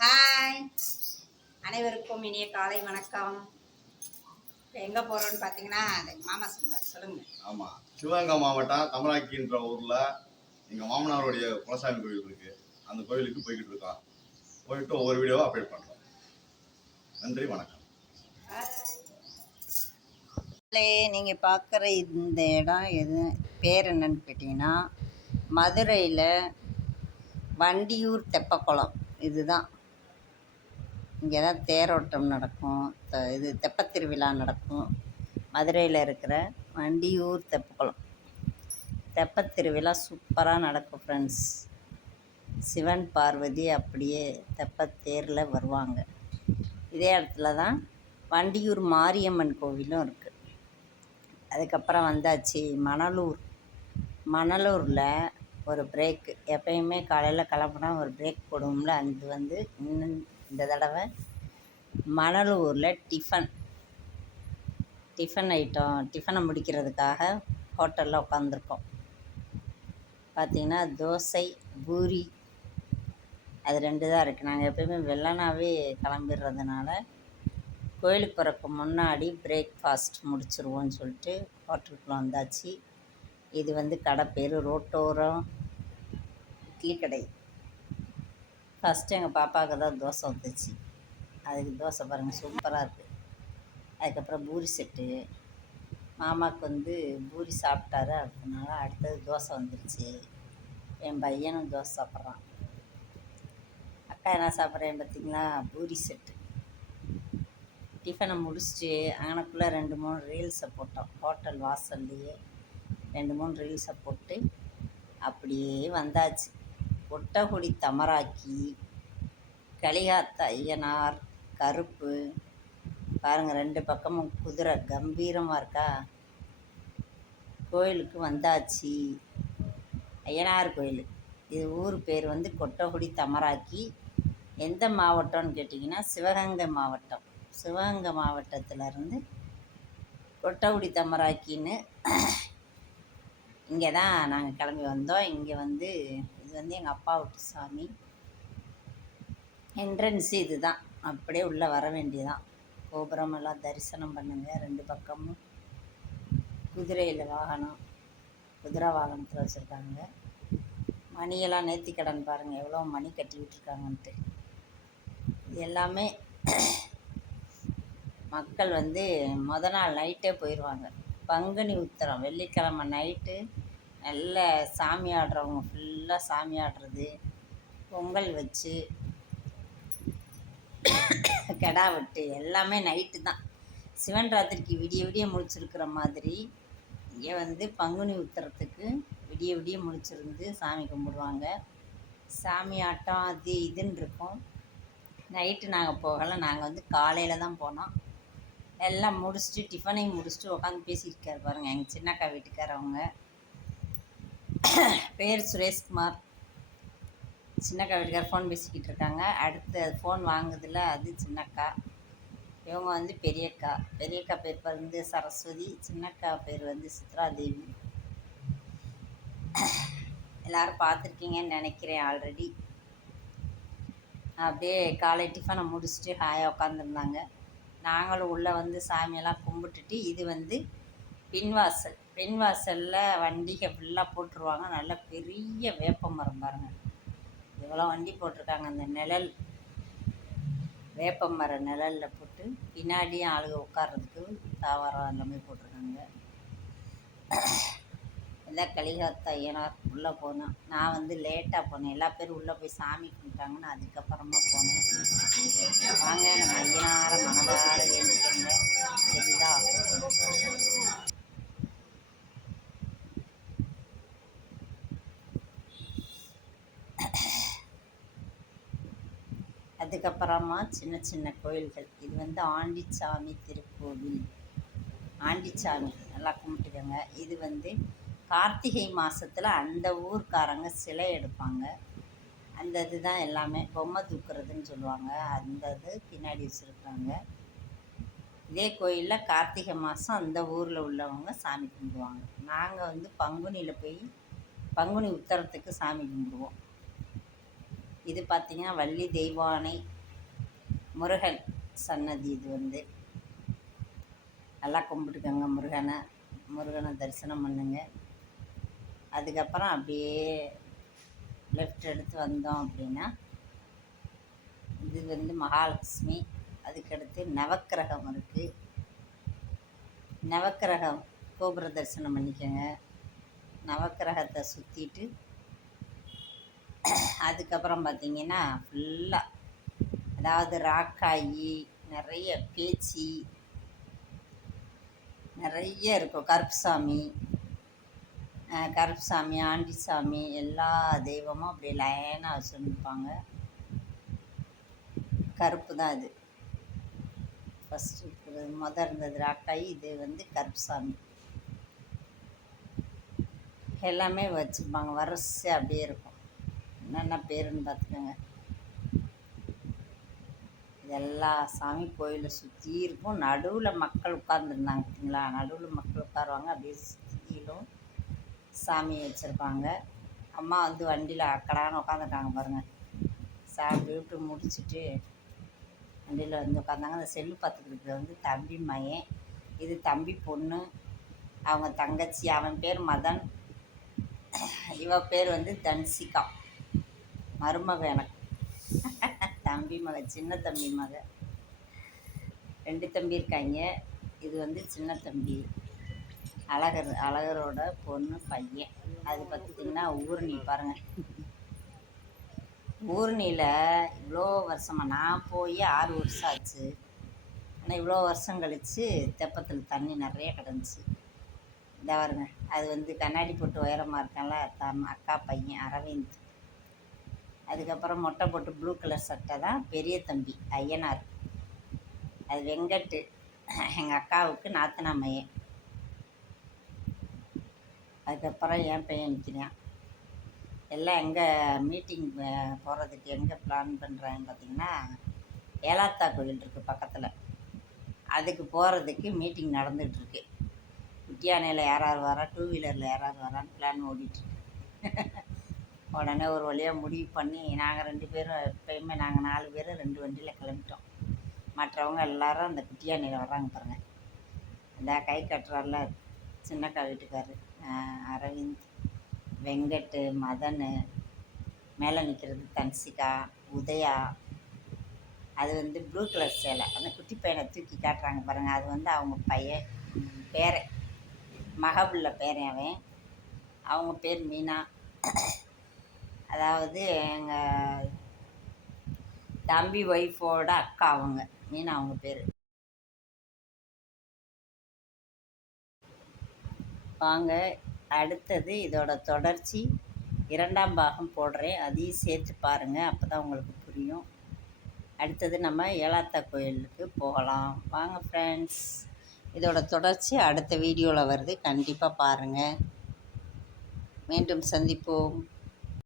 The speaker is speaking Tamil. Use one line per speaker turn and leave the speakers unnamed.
ஹாய் அனைவருக்கும் இனிய காலை வணக்கம். இப்போ எங்கே போகிறோன்னு பார்த்தீங்கன்னா அது மாமா சொல்லுவார். சொல்லுங்கள்
ஆமா. சிவகங்கை மாவட்டம் கமலாக்கின்ற ஊர்ல எங்க மாமனாருடைய குலசாமி கோயில் இருக்கு. அந்த கோயிலுக்கு போய்கிட்டு இருக்கோம். போயிட்டு ஒவ்வொரு வீடியோவை அப்டேட் பண்றோம். நன்றி வணக்கம்.
நீங்கள் பார்க்குற இந்த இடம் எது பேர் என்னன்னு கேட்டிங்கன்னா மதுரையில் வண்டியூர் தெப்பக்குளம். இதுதான். இங்கே தான் தேரோட்டம் நடக்கும் த இது தெப்பத் திருவிழா நடக்கும். மதுரையில் இருக்கிற வண்டியூர் தெப்பக்குளம். தெப்பத் திருவிழா சூப்பராக நடக்கும் ஃப்ரெண்ட்ஸ் சிவன் பார்வதி அப்படியே தெப்பத் தேரில் வருவாங்க. இதே இடத்துல தான் வண்டியூர் மாரியம்மன் கோவிலும் இருக்குது அதுக்கப்புறம் வந்தாச்சு மணலூர். மணலூரில் ஒரு பிரேக்கு எப்பயுமே காலையில் கிளம்புனா ஒரு பிரேக் போடுவோம்ல அது வந்து இன்னும் இந்த தடவை மணலூரில் டிஃபன் டிஃபன் ஐட்டம் டிஃபனை முடிக்கிறதுக்காக ஹோட்டலில் உட்காந்துருக்கோம் பார்த்தீங்கன்னா தோசை பூரி அது ரெண்டு தான் இருக்குது நாங்கள் எப்பயுமே வெள்ளனாவே கிளம்பிடுறதுனால கோயிலுக்கு போகிறக்கு முன்னாடி பிரேக்ஃபாஸ்ட் முடிச்சிருவோம்னு சொல்லிட்டு ஹோட்டலுக்குள்ளே வந்தாச்சு. இது வந்து கடை பேர் ரோட்டோரம் இட்லி கடை ஃபஸ்ட்டு எங்கள் பாப்பாவுக்கு தான் தோசை வந்துச்சு அதுக்கு தோசை பாருங்கள் சூப்பராக இருக்குது அதுக்கப்புறம் பூரி செட்டு. மாமாவுக்கு வந்து பூரி சாப்பிட்டாரு அதனால அடுத்தது தோசை வந்துருச்சு. என் பையனும் தோசை சாப்பிட்றான். அக்கா என்ன சாப்பிட்றேன் பார்த்தீங்களா பூரி செட்டு. டிஃபனை முடிச்சுட்டு அங்கனக்குள்ளே ரெண்டு மூணு ரீல்ஸை போட்டோம். ஹோட்டல் வாசல்லையே ரெண்டு மூணு ரீல்ஸை போட்டு அப்படியே வந்தாச்சு. ஒட்டகுடி தமராக்கி களிகாத்த ஐயனார் கருப்பு. பாருங்கள் ரெண்டு பக்கமும் குதிரை கம்பீரமாக இருக்கா? கோயிலுக்கு வந்தாச்சு. ஐயனார் கோயில். இது ஊர் பேர் வந்து கொட்டகுடி தமராக்கி. எந்த மாவட்டம்னு கேட்டிங்கன்னா சிவகங்கை மாவட்டம். சிவகங்கை மாவட்டத்திலருந்து கொட்டகுடி தமராக்கின்னு இங்கே தான் நாங்கள் கிளம்பி வந்தோம். இங்கே வந்து இது வந்து எங்கள் அப்பா வீட்டு சாமி. என்ட்ரன்ஸ் இது தான் அப்படியே உள்ளே வர வேண்டியதான் கோபுரம் எல்லாம் தரிசனம் பண்ணுங்கள் ரெண்டு பக்கமும். குதிரையில் வாகனம் குதிரை வாகனத்தில் வச்சுருக்காங்க. மணியெல்லாம் நேர்த்திக்கடன் பாருங்கள் எவ்வளோ மணி கட்டி விட்டுருக்காங்கன்ட்டு. இது எல்லாமே மக்கள் வந்து மொதல் நாள் நைட்டே போயிடுவாங்க பங்குனி உத்திரம் வெள்ளிக்கிழமை நைட்டு நல்ல சாமி ஆடுறவங்க ஃபுல்லாக சாமி ஆடுறது பொங்கல் வச்சு கெடா வெட்டு எல்லாமே நைட்டு தான். சிவன் ராத்திரிக்கு விடிய விடிய முழிச்சிருக்கிற மாதிரி இங்கே வந்து பங்குனி உத்தரத்துக்கு விடிய விடிய முழிச்சிருந்து சாமி கும்பிடுவாங்க. சாமி ஆட்டம் அது இதுன்னு இருக்கும். நைட்டு நாங்கள் போகலை நாங்கள் வந்து காலையில் தான் போனோம். எல்லாம் முடிச்சுட்டு டிஃபனையும் முடிச்சுட்டு உட்காந்து பேசியிருக்காரு பாருங்கள் எங்கள் சின்னக்கா வீட்டுக்காரவங்க. பேர் சுரேஷ்குமார். சின்னக்கா வீட்டுக்கார் ஃபோன் பேசிக்கிட்டு இருக்காங்க. அடுத்து அது ஃபோன் வாங்குதில்ல அது சின்னக்கா. இவங்க வந்து பெரியக்கா. பெரியக்கா பேர் வந்து சரஸ்வதி சின்னக்கா பேர் வந்து சித்ராதேவி. எல்லோரும் பார்த்துருக்கீங்கன்னு நினைக்கிறேன் ஆல்ரெடி அப்படியே காலை டிஃபனை முடிச்சுட்டு ஹாயாக உட்காந்துருந்தாங்க நாங்களும் உள்ளே வந்து சாமியெல்லாம் கும்பிட்டுட்டு இது வந்து பின்வாசல். பின்வாசலில் வண்டிகை ஃபுல்லாக போட்டுருவாங்க. நல்ல பெரிய வேப்ப மரம் பாருங்கள் இவ்வளோ வண்டி போட்டிருக்காங்க அந்த நிழல். வேப்ப மர நிழலில் போட்டு பின்னாடியும் ஆளுங்க உட்கார்றதுக்கு தாவரம் எல்லாமே போட்டிருக்காங்க. எல்லாம் கலிகாத்த ஐயனார் உள்ளே போனோம் நான் வந்து லேட்டாக போனேன். எல்லா பேரும் உள்ளே போய் சாமி கும்பிட்டாங்கன்னு அதுக்கப்புறமா போனேன். வாங்க நம்ம ஐயனார மனதார வேண்டிக்கங்க. சரிதா? அதுக்கப்புறமா சின்ன சின்ன கோயில்கள். இது வந்து ஆண்டிச்சாமி திருக்கோவில். ஆண்டிச்சாமி நல்லா கும்பிட்டுக்கோங்க. இது வந்து கார்த்திகை மாதத்தில் அந்த ஊர்க்காரங்க சிலை எடுப்பாங்க. அந்த இதுதான் எல்லாமே. பொம்மை தூக்குறதுன்னு சொல்லுவாங்க. அந்த இது பின்னாடி வச்சுருக்காங்க. இதே கோயிலில் கார்த்திகை மாதம் அந்த ஊரில் உள்ளவங்க சாமி கும்பிடுவாங்க. நாங்கள் வந்து பங்குனியில் போய் பங்குனி உத்தரத்துக்கு சாமி கும்பிடுவோம். இது பார்த்திங்கன்னா வள்ளி தெய்வானை முருகன் சன்னதி இது வந்து. நல்லா கும்பிட்டுக்கோங்க முருகனை. முருகனை தரிசனம் பண்ணுங்க. அதுக்கப்புறம் அப்படியே லெஃப்ட் எடுத்து வந்தோம் அப்படின்னா இது வந்து மகாலட்சுமி. அதுக்கடுத்து நவக்கிரகம் இருக்குது நவக்கிரகம் கோபுர தரிசனம் பண்ணிக்கோங்க. நவக்கிரகத்தை சுற்றிட்டு அதுக்கப்புறம் பார்த்தீங்கன்னா ஃபுல்லாக அதாவது ராக்காயி நிறைய பேச்சி நிறைய இருக்கும். கருப்புசாமி கருப்புசாமி ஆண்டிசாமி எல்லா தெய்வமும் அப்படியே லைனாக வச்சுருப்பாங்க. கருப்பு தான் இது. ஃபஸ்ட்டு இருக்கிறது மொதல் இருந்தது ராக்காயி இது வந்து கருப்புசாமி. எல்லாமே வச்சுருப்பாங்க. வரிசை அப்படியே இருக்கும். என்னென்ன பேருன்னு பார்த்துக்கோங்க. எல்லா சாமி கோயிலை சுற்றி இருக்கும். நடுவில் மக்கள் உட்காந்துருந்தாங்க பார்த்தீங்களா நடுவில் மக்கள் உட்காருவாங்க. அப்படியே சுற்றிலும் சாமி வச்சுருப்பாங்க. அம்மா வந்து வண்டியில் அக்கடான்னு உட்காந்துருக்காங்க பாருங்கள் சாப்பிட்டு முடிச்சுட்டு வண்டியில் வந்து உட்காந்தாங்க அந்த செல்லு பார்த்துக்கிட்டு வந்து தம்பி மகன் இது தம்பி பொண்ணு அவங்க தங்கச்சி அவன் பேர் மதன் இவ பேர் வந்து தன்சிகா. மருமக எனக்கு. தம்பி மக சின்ன தம்பி மக. ரெண்டு தம்பி இருக்காங்க. இது வந்து சின்ன தம்பி. அழகர் அழகரோட பொண்ணு பையன். அது பார்த்துட்டிங்கன்னா ஊர்னி பாருங்கள் ஊர்னியில் இவ்வளோ வருஷமாக நான் போய் ஆறு வருஷம் ஆச்சு. ஆனால் இவ்வளோ வருஷம் கழித்து தெப்பத்தில் தண்ணி நிறைய கிடந்துச்சு. இந்த வருங்க அது வந்து கண்ணாடி போட்டு உயரமாக இருக்கான்ல தம் அக்கா பையன் அரவிந்த். அதுக்கப்புறம் மொட்டை போட்டு ப்ளூ கலர் சட்டை தான் பெரிய தம்பி ஐயனார். அது வெங்கட்டு எங்கள் அக்காவுக்கு நாத்தனா மையன். அதுக்கப்புறம் என் பையன் நிற்கிறான் எல்லாம் எங்கே மீட்டிங் போகிறதுக்கு எங்கே பிளான் பண்ணுறாங்கன்னு பார்த்தீங்கன்னா ஏலாத்தா கோயில் இருக்குது பக்கத்தில். அதுக்கு போகிறதுக்கு மீட்டிங் நடந்துகிட்ருக்கு குட்டியானையில் யாரார் வரா டூ வீலரில் யாரார் வரான்னு பிளான் ஓடிட்டுருக்கு உடனே ஒரு வழியாக முடிவு பண்ணி நாங்கள் ரெண்டு பேரும் எப்பயுமே நாங்கள் நாலு பேரும் ரெண்டு வண்டியில் கிளம்பிட்டோம். மற்றவங்க எல்லாரும் அந்த குட்டியானையில் வர்றாங்க பாருங்கள் இந்த கை கட்டுறாருல சின்னக்கா வீட்டுக்காரர் அரவிந்த் வெங்கட்டு மதனு மேலே நிற்கிறது தன்சிகா உதயா. அது வந்து ப்ளூ கலர் சேலை. அந்த குட்டி பையனை தூக்கி காட்டுறாங்க பாருங்கள் அது வந்து அவங்க பையன் பேரை பேரன் மகபுள்ள பேரன் அவன். அவங்க பேர் மீனா. அதாவது எங்கள் தம்பி ஒய்ஃபோட அக்கா அவங்க மீனா அவங்க பேர். வாங்க அடுத்தது இதோட தொடர்ச்சி. இரண்டாம் பாகம் போடுறேன். அதையும் சேர்த்து பாருங்கள் அப்போ தான் உங்களுக்கு புரியும். அடுத்தது நம்ம ஏலாத்தா கோயிலுக்கு போகலாம். வாங்க ஃப்ரெண்ட்ஸ் இதோட தொடர்ச்சி அடுத்த வீடியோவில் வருது. கண்டிப்பாக பாருங்கள் மீண்டும் சந்திப்போம்.